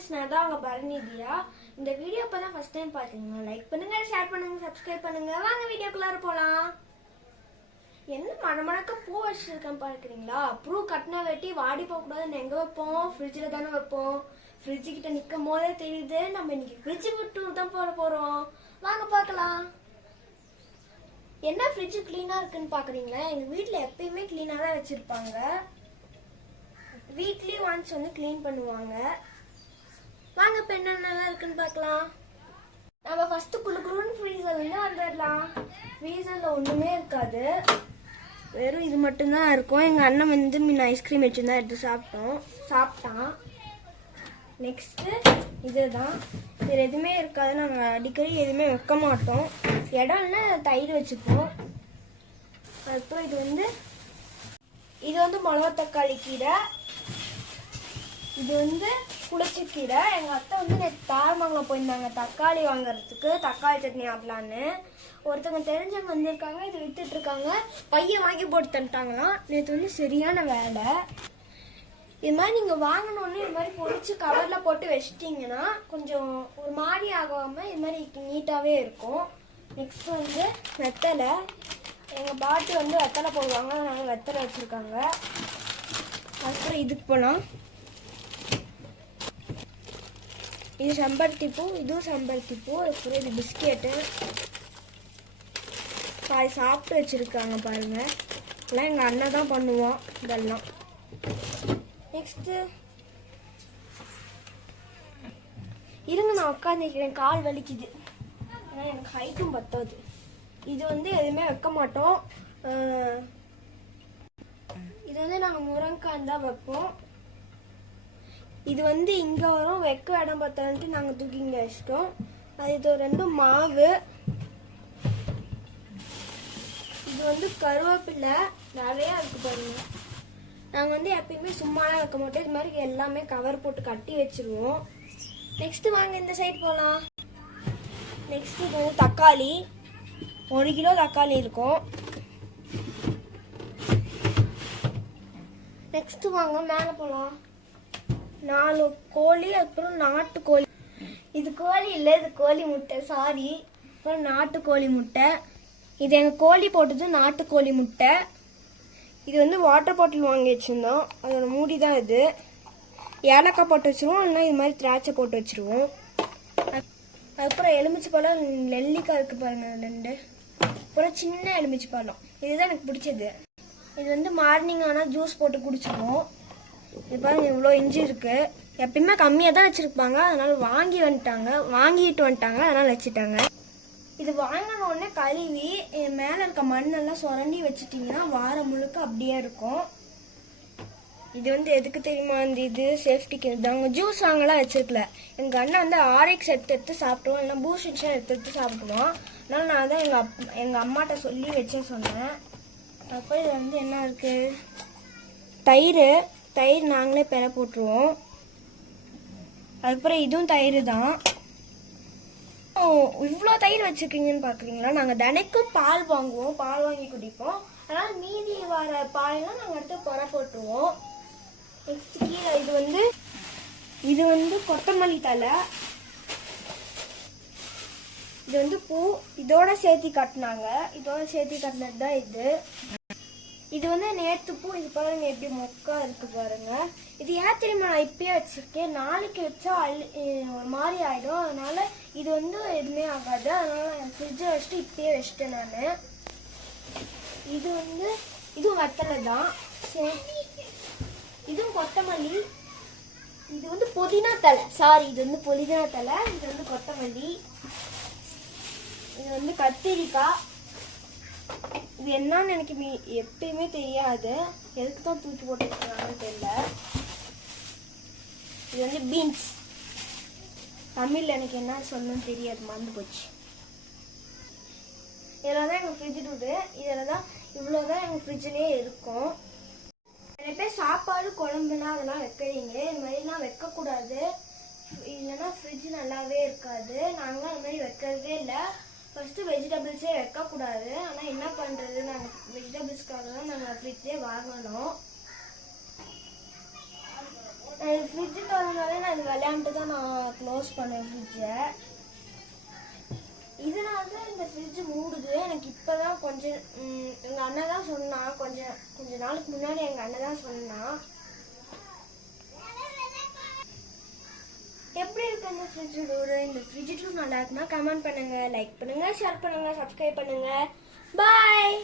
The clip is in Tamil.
फ्रेंड्स நான் தான் உங்க பரணிதியா. இந்த வீடியோ இப்பதான் ஃபர்ஸ்ட் டைம் பாத்தீங்கன்னா லைக் பண்ணுங்க, ஷேர் பண்ணுங்க, சப்ஸ்கிரைப் பண்ணுங்க. வாங்க வீடியோக்குள்ளார போலாம். என்ன மணமணக்க பூ வச்சிருக்கேன் பாக்குறீங்களா? பூ கட்டின வெட்டி வாடி போக கூடாதுன்னு எங்க வைப்போம்? ஃப்ரிட்ஜ்ல தானே வைப்போம். ஃப்ரிட்ஜ் கிட்ட நிக்கும் போதே தெரியுது நம்ம இன்னைக்கு ஃப்ரிட்ஜ் டூர் தான் போட போறோம். வாங்க பார்க்கலாம். என்ன ஃப்ரிட்ஜ் கிளீனா இருக்குன்னு பாக்குறீங்களா? எங்க வீட்ல எப்பயுமே கிளீனா தான் வச்சிருப்பாங்க. வீக்லி ஒன்ஸ் வந்து க்ளீன் பண்ணுவாங்க. வாங்க இப்போ என்னென்னலாம் இருக்குன்னு பார்க்கலாம். நம்ம ஃபர்ஸ்ட் குளுகுளுன்னு ஃப்ரீசர் வந்து வந்துடலாம். ஃப்ரீசரில் ஒன்றுமே இருக்காது, வெறும் இது மட்டும்தான் இருக்கும். எங்கள் அண்ணன் வந்து முன்ன ஐஸ்கிரீம் வச்சுருந்தா எடுத்து சாப்பிட்டான். நெக்ஸ்ட்டு இதுதான். வேறு எதுவுமே இருக்காது. நாங்கள் அடிக்கடி எதுவுமே வைக்க மாட்டோம். இடம்னா தயிர் வச்சுப்போம். அதுக்கப்புறம் இது வந்து மிளகா தக்காளி கீரை. இது வந்து புளிச்சக்கீரை. எங்கள் அத்தை வந்து நேற்று தாரமங்கலம் போயிருந்தாங்க தக்காளி வாங்குறதுக்கு, தக்காளி சட்னி ஆடலான்னு. ஒருத்தவங்க தெரிஞ்சவங்க வந்திருக்காங்க, இது வித்துட்டு இருக்காங்க. பையன் வாங்கி போட்டு தந்துட்டாங்களாம். நேற்று வந்து சரியான வேலை. இது மாதிரி நீங்கள் வாங்கினோன்னு இது மாதிரி பொறிச்சு கவரில் போட்டு வச்சிட்டிங்கன்னா கொஞ்சம் ஒரு மாதிரி ஆகாமல் இது மாதிரி நீட்டாகவே இருக்கும். நெக்ஸ்ட் வந்து வெத்தலை. எங்கள் பாட்டி வந்து வெத்தலை போடுவாங்க, அதனால வெத்தலை வச்சுருக்காங்க. அதுக்கப்புறம் இதுக்கு போகலாம். இது செம்பருத்தி பூ, இதுவும் செம்பருத்தி பூ. அதுக்கப்புறம் இது பிஸ்கெட்டு பாதி சாப்பிட்டு வச்சுருக்காங்க பாருங்க. இதெல்லாம் எங்கள் அண்ணன் தான் பண்ணுவோம் இதெல்லாம். நெக்ஸ்ட்டு இருங்க, நான் உட்காந்துக்கிறேன், கால் வலிக்குது. ஏன்னா எனக்கு ஹைட்டும் பத்தாது. இது வந்து எதுவுமே வைக்க மாட்டோம். இது வந்து நாங்கள் முருங்கைக்காய் தான் வைப்போம். இது வந்து இங்கே வரும், வைக்க இடம் பார்த்தான்ட்டு நாங்கள் தூக்கி இங்கே வச்சிட்டோம். அது இது ரெண்டும் மாவு. இது வந்து கருவேப்பிலை நிறையா இருக்குது பாருங்க. நாங்கள் வந்து எப்பயுமே சும்மாலாம் வைக்க மாட்டோம். இது மாதிரி எல்லாமே கவர் போட்டு கட்டி வச்சிருவோம். நெக்ஸ்ட்டு வாங்க இந்த சைட் போகலாம். நெக்ஸ்ட்டு இது வந்து தக்காளி. 1 கிலோ தக்காளி இருக்கும். நெக்ஸ்ட்டு வாங்க மேலே போகலாம். 4 கோழி, அப்புறம் நாட்டுக்கோழி. இது கோழி இல்லை, இது கோழி முட்டை, சாரி. அப்புறம் நாட்டுக்கோழி முட்டை. இது எங்கள் கோழி போட்டது நாட்டுக்கோழி முட்டை. இது வந்து வாட்டர் பாட்டில் வாங்கி வச்சுருந்தோம், அதோட மூடி தான் இது. ஏலக்காய் போட்டு வச்சுருவோம், இல்லைன்னா இது மாதிரி திராட்சை போட்டு வச்சுருவோம். அதுக்கப்புறம் எலுமிச்சை பழம், நெல்லிக்காய் இருக்குது பாருங்க 2. அப்புறம் சின்ன எலுமிச்சை பழம், இதுதான் எனக்கு பிடிச்சது. இது வந்து மார்னிங் ஆனால் ஜூஸ் போட்டு குடிச்சிடுவோம். இது பாருங்க இவ்வளோ இஞ்சி இருக்கு. எப்பயுமே கம்மியாக தான் வச்சிருப்பாங்க, அதனால வாங்கிட்டு வந்துட்டாங்க, அதனால வச்சுட்டாங்க. இது வாங்கின உடனே கழுவி மேலே இருக்க மண்ணெல்லாம் சுரண்டி வச்சுட்டிங்கன்னா வாரம் முழுக்க அப்படியே இருக்கும். இது வந்து எதுக்கு தெரியுமா? இது சேஃப்டிக்கு தாங்க. ஜூஸ் வாங்கலாம் வச்சிருக்கல. எங்கள் அண்ணன் வந்து ஆர்எக்ஸ் எடுத்து சாப்பிடுவோம், இல்லைன்னா பூஸ்ட் எடுத்து சாப்பிடுவோம். அதனால நான் தான் எங்கள் அம்மாட்ட சொல்லி வச்சேன் சொன்னேன். அப்போ இது வந்து என்ன இருக்கு? தயிர் நாங்களே பெற போட்டுருவோம். அதுக்கப்புறம் இதுவும் தயிர் தான். இவ்வளோ தயிர் வச்சுருக்கீங்கன்னு பார்க்குறீங்களா? நாங்கள் தினைக்கும் பால் வாங்குவோம், பால் வாங்கி குடிப்போம். அதனால் மீதி வர பால்லாம் நாங்கள் எடுத்து பெற போட்டுருவோம். நெக்ஸ்ட் கீழே இது வந்து கொத்தமல்லி தலை. இது வந்து பூ, இதோட சேர்த்து கட்டினாங்க. இதோட சேர்த்து கட்டினது தான் இது. இது வந்து நேற்று பூ. இது பாருங்க எப்படி மொக்கா இருக்கு பாருங்க. இது ஏன் தெரியுமா நான் இப்பயே வச்சிருக்கேன்? நாளைக்கு வச்சா ஒரு மாதிரி ஆயிடும். அதனால இது வந்து எதுவுமே ஆகாது. அதனால என் ஃப்ரிட்ஜை வச்சுட்டு இப்பயே வச்சிட்டேன் நான். இதுவும் வெத்தலை தான். இதுவும் கொத்தமல்லி. இது வந்து புதினா தலை, சாரி, இது வந்து புதினா தலை. இது வந்து கொத்தமல்லி. இது வந்து கத்திரிக்காய். இது என்னன்னு எனக்கு எப்பயுமே தெரியாது, எதுக்கு தான் தூக்கி போட்டுருக்காங்கன்னு தெரியல. இது வந்து பீன்ஸ். தமிழில் எனக்கு என்ன சொல்லணும்னு தெரியாது, மறந்து போச்சு. இதில் தான் எங்கள் ஃப்ரிட்ஜ் டூரு. இதில் தான் இவ்வளோதான் எங்கள் ஃப்ரிட்ஜ்லேயே இருக்கும். நிறைய பேர் சாப்பாடு குழம்புலாம் அதெல்லாம் வைக்கிறீங்க. இது மாதிரிலாம் வைக்கக்கூடாது, இல்லைன்னா ஃப்ரிட்ஜ் நல்லாவே இருக்காது. நாங்களாம் அது மாதிரி வைக்கிறதே இல்லை. ஃபர்ஸ்ட் வெஜிடபிள்ஸே வைக்கக்கூடாது. ஆனால் என்ன பண்ணுறது, நாங்கள் வெஜிடபிள்ஸ்க்காக தான் நாங்கள் ஃப்ரிட்ஜே வாங்கணும். நான் ஃப்ரிட்ஜு திறந்தாலே நான் இது விளையாண்டு தான் நான் க்ளோஸ் பண்ணேன் ஃப்ரிட்ஜை. இதனால தான் இந்த ஃப்ரிட்ஜ் மூடுது. எனக்கு இப்போ தான் கொஞ்சம் எங்கள் அண்ணன் தான் சொன்னான். கொஞ்ச நாளுக்கு முன்னாடி எங்கள் அண்ணன் தான் சொன்னான். எப்படி இருக்கு இந்த ஃப்ரிட்ஜ் டோரு? இந்த ஃப்ரிட்ஜ் டோர் நல்லா இருக்குன்னா கமெண்ட் பண்ணுங்க, லைக் பண்ணுங்க, ஷேர் பண்ணுங்க, சப்ஸ்கிரைப் பண்ணுங்க. பாய்.